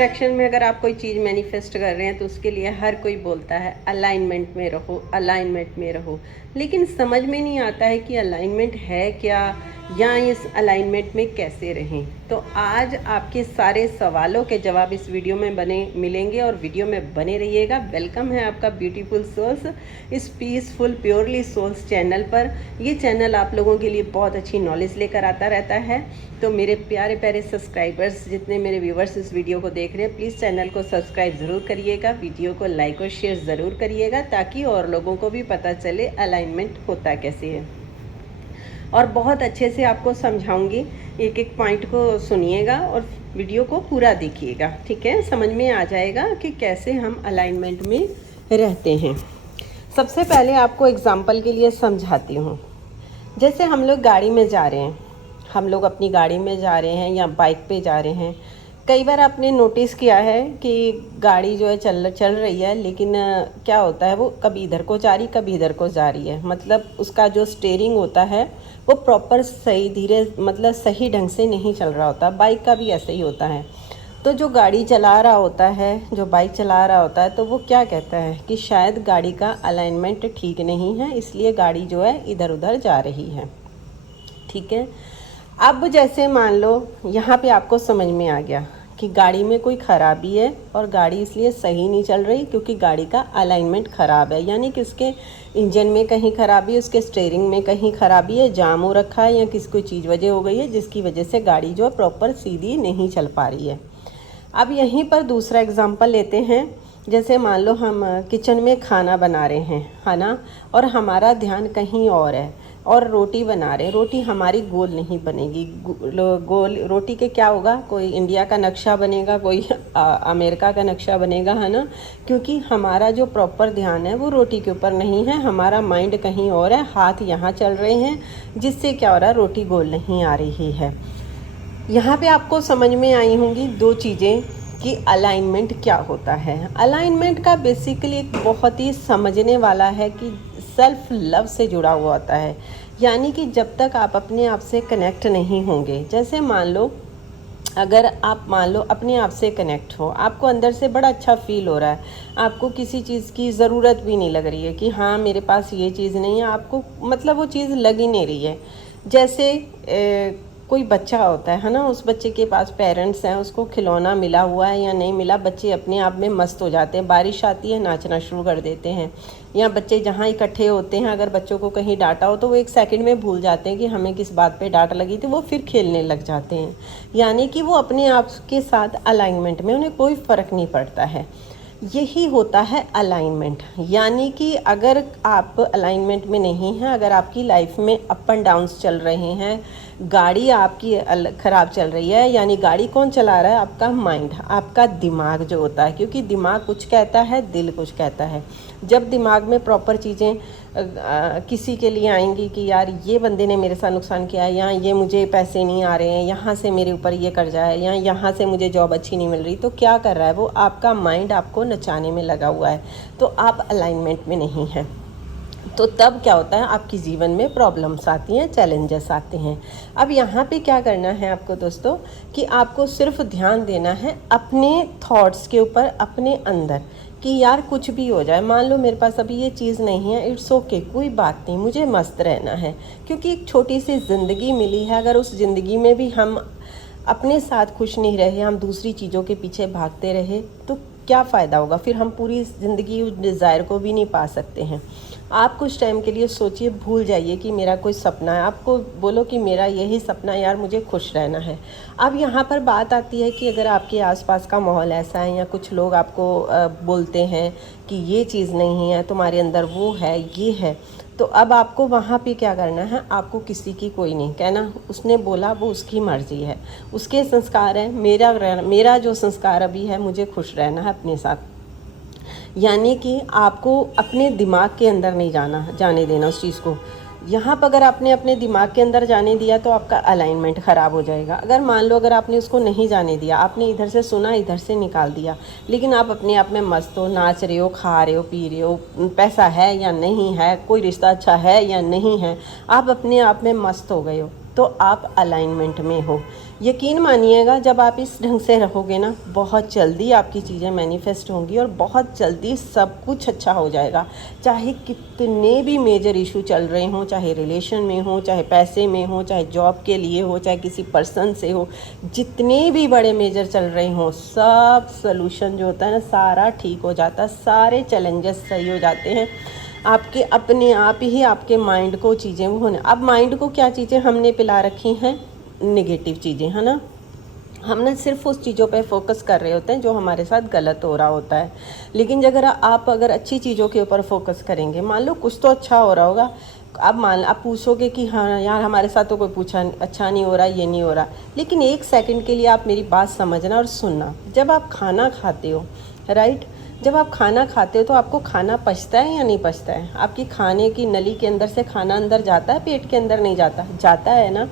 Extraction में अगर आप कोई चीज़ मैनिफेस्ट कर रहे हैं तो उसके लिए हर कोई बोलता है अलाइनमेंट में रहो, अलाइनमेंट में रहो, लेकिन समझ में नहीं आता है कि अलाइनमेंट है क्या या इस अलाइनमेंट में कैसे रहें। तो आज आपके सारे सवालों के जवाब इस वीडियो में बने मिलेंगे और वीडियो में बने रहिएगा। वेलकम है आपका ब्यूटीफुल सोल्स इस पीसफुल प्योरली सोल्स चैनल पर। ये चैनल आप लोगों के लिए बहुत अच्छी नॉलेज लेकर आता रहता है। तो मेरे प्यारे प्यारे सब्सक्राइबर्स, जितने मेरे व्यूवर्स इस वीडियो को देख रहे हैं, प्लीज़ चैनल को सब्सक्राइब ज़रूर करिएगा, वीडियो को लाइक और शेयर ज़रूर करिएगा ताकि और लोगों को भी पता चले अलाइनमेंट होता कैसे है। और बहुत अच्छे से आपको समझाऊंगी, एक एक पॉइंट को सुनिएगा और वीडियो को पूरा देखिएगा, ठीक है। समझ में आ जाएगा कि कैसे हम अलाइनमेंट में रहते हैं। सबसे पहले आपको एग्जाम्पल के लिए समझाती हूँ। जैसे हम लोग गाड़ी में जा रहे हैं, हम लोग अपनी गाड़ी में जा रहे हैं या बाइक पे जा रहे हैं। कई बार आपने नोटिस किया है कि गाड़ी जो है चल रही है, लेकिन क्या होता है, वो कभी इधर को जा रही कभी इधर को जा रही है। मतलब उसका जो स्टीयरिंग होता है वो प्रॉपर सही मतलब सही ढंग से नहीं चल रहा होता। बाइक का भी ऐसे ही होता है। तो जो गाड़ी चला रहा होता है, जो बाइक चला रहा होता है, तो वो क्या कहता है कि शायद गाड़ी का अलाइनमेंट ठीक नहीं है, इसलिए गाड़ी जो है इधर उधर जा रही है, ठीक है। अब जैसे मान लो यहाँ पे आपको समझ में आ गया कि गाड़ी में कोई ख़राबी है और गाड़ी इसलिए सही नहीं चल रही क्योंकि गाड़ी का अलाइनमेंट ख़राब है, यानी कि उसके इंजन में कहीं ख़राबी है, उसके स्टीयरिंग में कहीं ख़राबी है, जाम हो रखा है या किसी कोई चीज़ वजह हो गई है जिसकी वजह से गाड़ी जो है प्रॉपर सीधी नहीं चल पा रही है। अब यहीं पर दूसरा एग्जांपल लेते हैं। जैसे मान लो हम किचन में खाना बना रहे हैं, है ना, और हमारा ध्यान कहीं और है और रोटी बना रहे हैं। रोटी हमारी गोल नहीं बनेगी। गोल रोटी के क्या होगा, कोई इंडिया का नक्शा बनेगा, कोई अमेरिका का नक्शा बनेगा, है ना, क्योंकि हमारा जो प्रॉपर ध्यान है वो रोटी के ऊपर नहीं है, हमारा माइंड कहीं और है, हाथ यहाँ चल रहे हैं, जिससे क्या हो रहा है, रोटी गोल नहीं आ रही है। यहाँ पे आपको समझ में आई होंगी दो चीज़ें कि अलाइनमेंट क्या होता है। अलाइनमेंट का बेसिकली एक बहुत ही समझने वाला है कि सेल्फ लव से जुड़ा हुआ होता है, यानी कि जब तक आप अपने आप से कनेक्ट नहीं होंगे। जैसे मान लो, अगर आप मान लो अपने आप से कनेक्ट हो, आपको अंदर से बड़ा अच्छा फील हो रहा है, आपको किसी चीज़ की ज़रूरत भी नहीं लग रही है कि हाँ मेरे पास ये चीज़ नहीं है, आपको मतलब वो चीज़ लग ही नहीं रही है। जैसे कोई बच्चा होता है ना, उस बच्चे के पास पेरेंट्स हैं, उसको खिलौना मिला हुआ है या नहीं मिला, बच्चे अपने आप में मस्त हो जाते हैं। बारिश आती है, नाचना शुरू कर देते हैं। या बच्चे जहाँ इकट्ठे होते हैं, अगर बच्चों को कहीं डांटा हो तो वो एक सेकंड में भूल जाते हैं कि हमें किस बात पे डांट लगी थी, वो फिर खेलने लग जाते हैं। यानी कि वो अपने आप के साथ अलाइनमेंट में, उन्हें कोई फ़र्क नहीं पड़ता है। यही होता है अलाइनमेंट। यानी कि अगर आप अलाइनमेंट में नहीं हैं, अगर आपकी लाइफ में अप एंड डाउन्स चल रहे हैं, गाड़ी आपकी ख़राब चल रही है, यानी गाड़ी कौन चला रहा है, आपका माइंड, आपका दिमाग जो होता है, क्योंकि दिमाग कुछ कहता है, दिल कुछ कहता है। जब दिमाग में प्रॉपर चीज़ें किसी के लिए आएंगी कि यार ये बंदे ने मेरे साथ नुकसान किया है, या ये मुझे पैसे नहीं आ रहे हैं, यहाँ से मेरे ऊपर ये कर्जा है, या यहाँ से मुझे जॉब अच्छी नहीं मिल रही, तो क्या कर रहा है वो, आपका माइंड आपको नचाने में लगा हुआ है। तो आप अलाइनमेंट में नहीं हैं। तो तब क्या होता है, आपकी जीवन में प्रॉब्लम्स आती हैं, चैलेंजेस आते हैं। अब यहाँ पे क्या करना है आपको दोस्तों, कि आपको सिर्फ ध्यान देना है अपने थॉट्स के ऊपर, अपने अंदर, कि यार कुछ भी हो जाए, मान लो मेरे पास अभी ये चीज़ नहीं है, इट्स ओके, कोई बात नहीं, मुझे मस्त रहना है, क्योंकि एक छोटी सी ज़िंदगी मिली है। अगर उस ज़िंदगी में भी हम अपने साथ खुश नहीं रहे, हम दूसरी चीज़ों के पीछे भागते रहे, तो क्या फ़ायदा होगा, फिर हम पूरी ज़िंदगी उस डिज़ायर को भी नहीं पा सकते हैं। आप कुछ टाइम के लिए सोचिए, भूल जाइए कि मेरा कोई सपना है, आपको बोलो कि मेरा यही सपना है यार, मुझे खुश रहना है। अब यहाँ पर बात आती है कि अगर आपके आसपास का माहौल ऐसा है, या कुछ लोग आपको बोलते हैं कि ये चीज़ नहीं है, तुम्हारे अंदर वो है, ये है, तो अब आपको वहाँ पे क्या करना है, आपको किसी की कोई नहीं कहना, उसने बोला वो उसकी मर्ज़ी है, उसके संस्कार हैं, मेरा जो संस्कार अभी है, मुझे खुश रहना है अपने साथ। यानी कि आपको अपने दिमाग के अंदर नहीं जाने देना उस चीज़ को। यहाँ पर अगर आपने अपने दिमाग के अंदर जाने दिया तो आपका अलाइनमेंट ख़राब हो जाएगा। अगर मान लो अगर आपने उसको नहीं जाने दिया, आपने इधर से सुना इधर से निकाल दिया, लेकिन आप अपने आप में मस्त हो, नाच रहे हो, खा रहे हो, पी रहे हो, पैसा है या नहीं है, कोई रिश्ता अच्छा है या नहीं है, आप अपने आप में मस्त हो गए हो, तो आप अलाइनमेंट में हो। यकीन मानिएगा, जब आप इस ढंग से रहोगे ना, बहुत जल्दी आपकी चीज़ें मैनिफेस्ट होंगी और बहुत जल्दी सब कुछ अच्छा हो जाएगा। चाहे कितने भी मेजर इशू चल रहे हों, चाहे रिलेशन में हो, चाहे पैसे में हो, चाहे जॉब के लिए हो, चाहे किसी पर्सन से हो, जितने भी बड़े मेजर चल रहे हों, सब सलूशन जो होता है ना, सारा ठीक हो जाता है, सारे चैलेंजेस सही हो जाते हैं। आपके अपने आप ही आपके माइंड को चीज़ें वो होने, अब माइंड को क्या चीज़ें हमने पिला रखी हैं, नेगेटिव चीज़ें, है ना। हम ना सिर्फ उस चीज़ों पे फोकस कर रहे होते हैं जो हमारे साथ गलत हो रहा होता है। लेकिन अगर अच्छी चीज़ों के ऊपर फोकस करेंगे, मान लो कुछ तो अच्छा हो रहा होगा, अब आप पूछोगे कि हाँ यार हमारे साथ तो कोई अच्छा नहीं हो रहा, ये नहीं हो रहा, लेकिन एक सेकंड के लिए आप मेरी बात समझना और सुनना। जब आप खाना खाते हो, राइट, जब आप खाना खाते हो तो आपको खाना पचता है या नहीं पचता है? आपकी खाने की नली के अंदर से खाना अंदर जाता है, पेट के अंदर नहीं जाता? जाता है ना।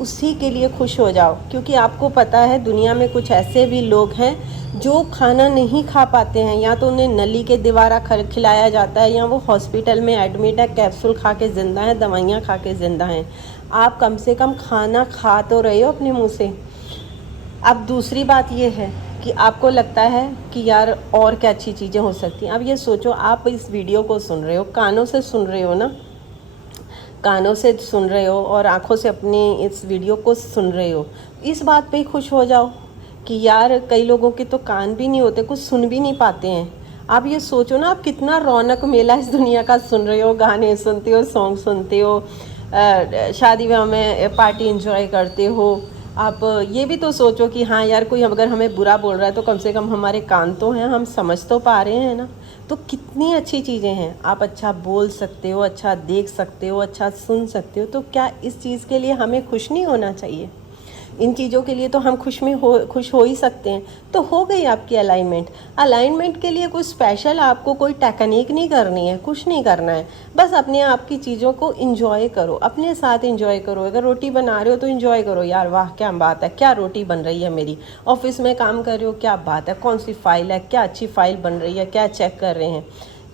उसी के लिए खुश हो जाओ, क्योंकि आपको पता है दुनिया में कुछ ऐसे भी लोग हैं जो खाना नहीं खा पाते हैं, या तो उन्हें नली के द्वारा खिलाया जाता है, या वो हॉस्पिटल में एडमिट है, कैप्सूल खा के ज़िंदा है, दवाइयाँ खा के ज़िंदा हैं। आप कम से कम खाना खा तो रहे हो अपने मुंह से। अब दूसरी बात ये है कि आपको लगता है कि यार और क्या अच्छी चीज़ें हो सकती हैं। अब ये सोचो, आप इस वीडियो को सुन रहे हो, कानों से सुन रहे हो ना, कानों से सुन रहे हो और आंखों से अपनी इस वीडियो को सुन रहे हो, इस बात पे ही खुश हो जाओ कि यार कई लोगों के तो कान भी नहीं होते, कुछ सुन भी नहीं पाते हैं। आप ये सोचो ना, आप कितना रौनक मेला इस दुनिया का सुन रहे हो, गाने सुनते हो, सॉन्ग सुनते हो, शादी ब्याह में पार्टी एंजॉय करते हो। आप ये भी तो सोचो कि हाँ यार, कोई अगर हमें बुरा बोल रहा है तो कम से कम हमारे कान तो हैं, हम समझ तो पा रहे हैं ना। तो कितनी अच्छी चीज़ें हैं, आप अच्छा बोल सकते हो, अच्छा देख सकते हो, अच्छा सुन सकते हो। तो क्या इस चीज़ के लिए हमें खुश नहीं होना चाहिए? इन चीज़ों के लिए तो हम खुश हो ही सकते हैं। तो हो गई आपकी अलाइनमेंट। अलाइनमेंट के लिए कुछ स्पेशल आपको कोई टेक्निक नहीं करनी है, कुछ नहीं करना है, बस अपने आप की चीज़ों को इंजॉय करो, अपने साथ इंजॉय करो। अगर रोटी बना रहे हो तो इंजॉय करो, यार वाह क्या बात है, क्या रोटी बन रही है मेरी। ऑफिस में काम कर रहे हो, क्या बात है, कौन सी फाइल है, क्या अच्छी फाइल बन रही है, क्या चेक कर रहे हैं।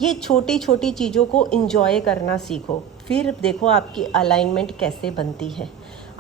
ये छोटी छोटी चीज़ों को इंजॉय करना सीखो, फिर देखो आपकी अलाइनमेंट कैसे बनती है।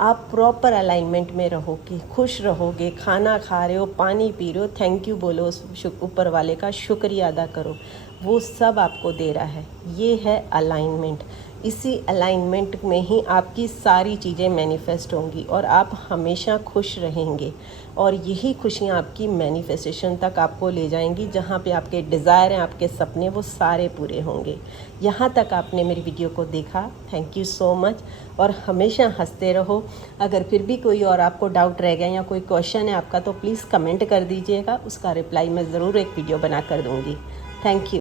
आप प्रॉपर अलाइनमेंट में रहोगे, खुश रहोगे, खाना खा रहे हो, पानी पी रहे हो, थैंक यू बोलो, उस ऊपर वाले का शुक्रिया अदा करो, वो सब आपको दे रहा है। ये है अलाइनमेंट। इसी अलाइनमेंट में ही आपकी सारी चीज़ें मैनिफेस्ट होंगी और आप हमेशा खुश रहेंगे, और यही खुशियाँ आपकी मैनिफेस्टेशन तक आपको ले जाएंगी, जहाँ पे आपके डिज़ायर हैं, आपके सपने, वो सारे पूरे होंगे। यहाँ तक आपने मेरी वीडियो को देखा, थैंक यू सो मच, और हमेशा हंसते रहो। अगर फिर भी कोई और आपको डाउट रह गया या कोई क्वेश्चन है आपका, तो प्लीज़ कमेंट कर दीजिएगा, उसका रिप्लाई मैं ज़रूर एक वीडियो बना कर दूँगी। Thank you.